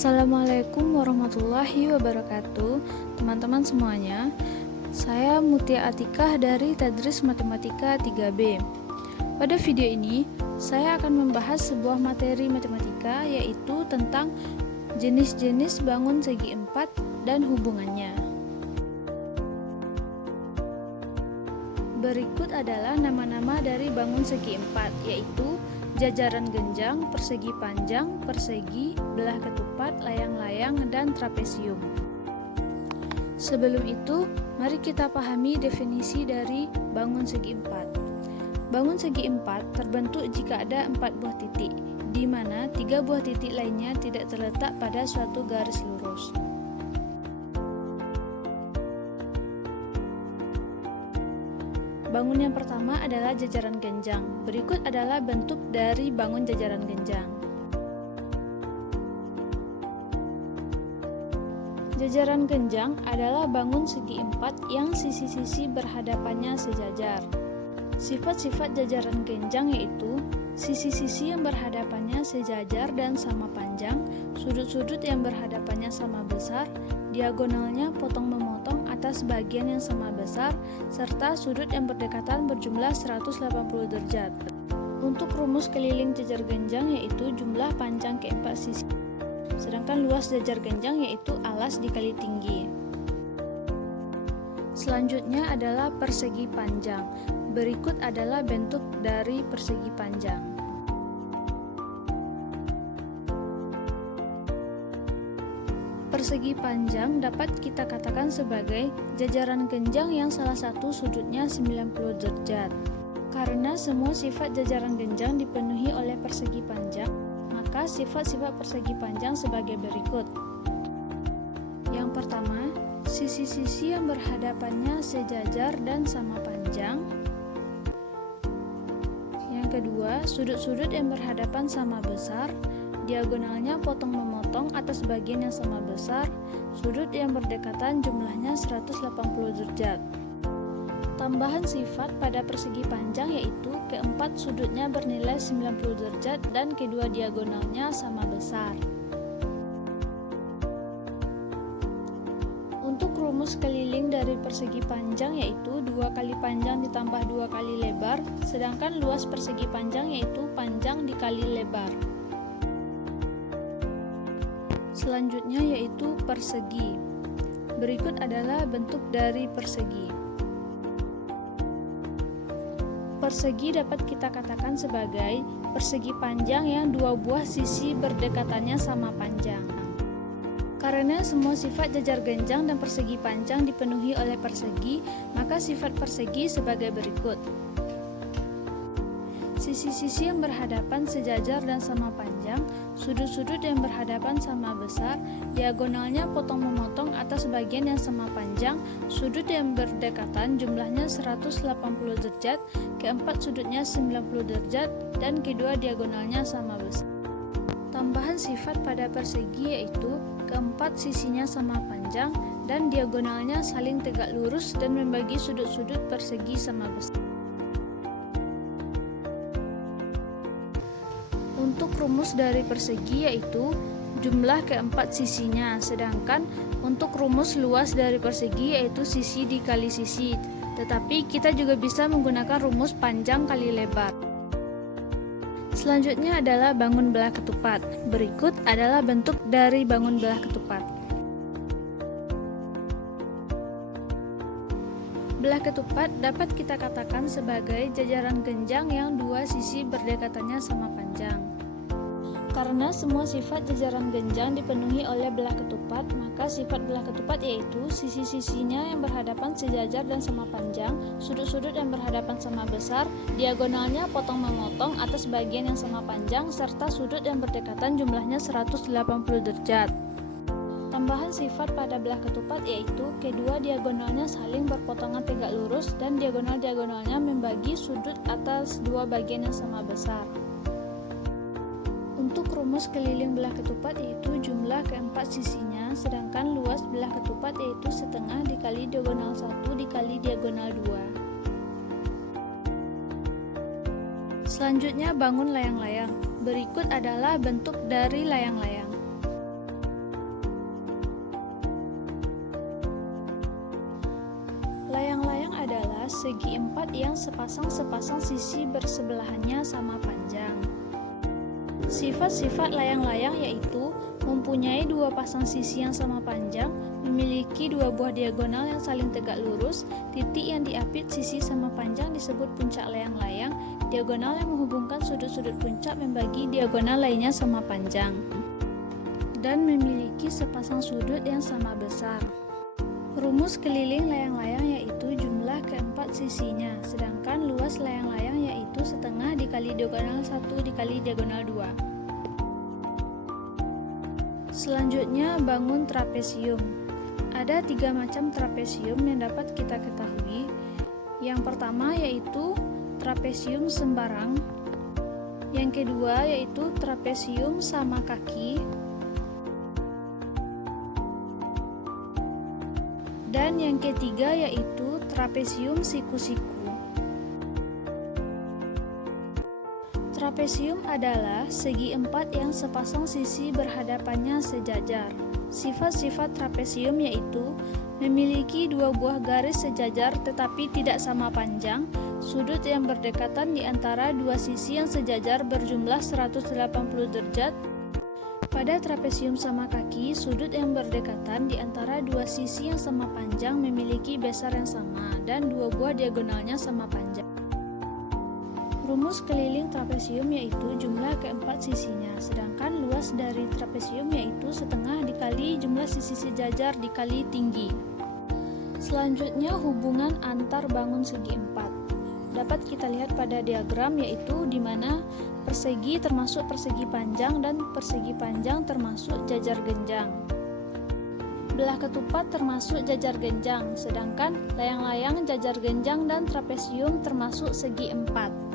Assalamualaikum warahmatullahi wabarakatuh. Teman-teman semuanya, saya Mutia Atikah dari Tadris Matematika 3B. Pada video ini, saya akan membahas sebuah materi matematika, yaitu tentang jenis-jenis bangun segi empat dan hubungannya. Berikut adalah nama-nama dari bangun segi empat, yaitu jajaran genjang, persegi panjang, persegi, belah ketupat, layang-layang, dan trapesium. Sebelum itu, mari kita pahami definisi dari bangun segi empat. Bangun segi empat terbentuk jika ada 4 buah titik, di mana 3 buah titik lainnya tidak terletak pada suatu garis lurus. Bangun yang pertama adalah jajaran genjang. Berikut adalah bentuk dari bangun jajaran genjang. Jajaran genjang adalah bangun segi empat yang sisi-sisi berhadapannya sejajar. Sifat-sifat jajaran genjang yaitu sisi-sisi yang berhadapannya sejajar dan sama panjang, sudut-sudut yang berhadapannya sama besar, diagonalnya potong-memotong atas bagian yang sama besar, serta sudut yang berdekatan berjumlah 180 derajat. Untuk rumus keliling jajar genjang yaitu jumlah panjang keempat sisi, sedangkan luas jajar genjang yaitu alas dikali tinggi. Selanjutnya adalah persegi panjang. Berikut adalah bentuk dari persegi panjang. Persegi panjang dapat kita katakan sebagai jajaran genjang yang salah satu sudutnya 90 derajat. Karena semua sifat jajaran genjang dipenuhi oleh persegi panjang, maka sifat-sifat persegi panjang sebagai berikut. Yang pertama, sisi-sisi yang berhadapannya sejajar dan sama panjang. Yang kedua, sudut-sudut yang berhadapan sama besar, diagonalnya potong-memotong atas bagian yang sama besar, sudut yang berdekatan jumlahnya 180 derajat. Tambahan sifat pada persegi panjang yaitu keempat sudutnya bernilai 90 derajat dan kedua diagonalnya sama besar. Untuk rumus keliling dari persegi panjang yaitu 2 kali panjang ditambah 2 kali lebar, sedangkan luas persegi panjang yaitu panjang dikali lebar. Selanjutnya yaitu persegi. Berikut adalah bentuk dari persegi. Persegi dapat kita katakan sebagai persegi panjang yang 2 buah sisi berdekatannya sama panjang. Karena semua sifat jajar genjang dan persegi panjang dipenuhi oleh persegi, maka sifat persegi sebagai berikut. Sisi-sisi yang berhadapan sejajar dan sama panjang, sudut-sudut yang berhadapan sama besar, diagonalnya potong-memotong atas bagian yang sama panjang, sudut yang berdekatan jumlahnya 180 derajat, keempat sudutnya 90 derajat, dan kedua diagonalnya sama besar. Tambahan sifat pada persegi yaitu keempat sisinya sama panjang dan diagonalnya saling tegak lurus dan membagi sudut-sudut persegi sama besar. Untuk rumus dari persegi yaitu jumlah keempat sisinya, sedangkan untuk rumus luas dari persegi yaitu sisi dikali sisi, tetapi kita juga bisa menggunakan rumus panjang kali lebar. Selanjutnya adalah bangun belah ketupat. Berikut adalah bentuk dari bangun belah ketupat. Belah ketupat dapat kita katakan sebagai jajaran genjang yang 2 sisi berdekatannya sama panjang. Karena semua sifat jajaran genjang dipenuhi oleh belah ketupat, maka sifat belah ketupat yaitu sisi-sisinya yang berhadapan sejajar dan sama panjang, sudut-sudut yang berhadapan sama besar, diagonalnya potong-memotong atas bagian yang sama panjang, serta sudut yang berdekatan jumlahnya 180 derajat. Tambahan sifat pada belah ketupat yaitu kedua diagonalnya saling berpotongan tegak lurus dan diagonal-diagonalnya membagi sudut atas 2 bagian yang sama besar. Untuk rumus keliling belah ketupat yaitu jumlah keempat sisinya, sedangkan luas belah ketupat yaitu setengah dikali diagonal 1 dikali diagonal 2. Selanjutnya bangun layang-layang. Berikut adalah bentuk dari layang-layang. segi empat yang sepasang sisi bersebelahannya sama panjang. Sifat-sifat layang-layang yaitu mempunyai dua pasang sisi yang sama panjang, memiliki dua buah diagonal yang saling tegak lurus, titik yang diapit sisi sama panjang disebut puncak layang-layang, diagonal yang menghubungkan sudut-sudut puncak membagi diagonal lainnya sama panjang, dan memiliki sepasang sudut yang sama besar. Rumus keliling layang-layang yaitu jumlah keempat sisinya, sedangkan luas layang-layang yaitu setengah dikali diagonal 1 dikali diagonal 2. Selanjutnya, bangun trapesium. Ada 3 macam trapesium yang dapat kita ketahui. Yang pertama yaitu trapesium sembarang. Yang kedua yaitu trapesium sama kaki. Dan yang ketiga yaitu trapesium siku-siku. Trapesium adalah segi empat yang sepasang sisi berhadapannya sejajar. Sifat-sifat trapesium yaitu memiliki dua buah garis sejajar tetapi tidak sama panjang, sudut yang berdekatan di antara dua sisi yang sejajar berjumlah 180 derajat. Pada trapesium sama kaki, sudut yang berdekatan di antara dua sisi yang sama panjang memiliki besar yang sama dan dua buah diagonalnya sama panjang. Rumus keliling trapesium yaitu jumlah keempat sisinya, sedangkan luas dari trapesium yaitu setengah dikali jumlah sisi sejajar dikali tinggi. Selanjutnya, hubungan antar bangun segi empat. Dapat kita lihat pada diagram yaitu di mana persegi termasuk persegi panjang dan persegi panjang termasuk jajar genjang. Belah ketupat termasuk jajar genjang, sedangkan layang-layang jajar genjang dan trapesium termasuk segi empat.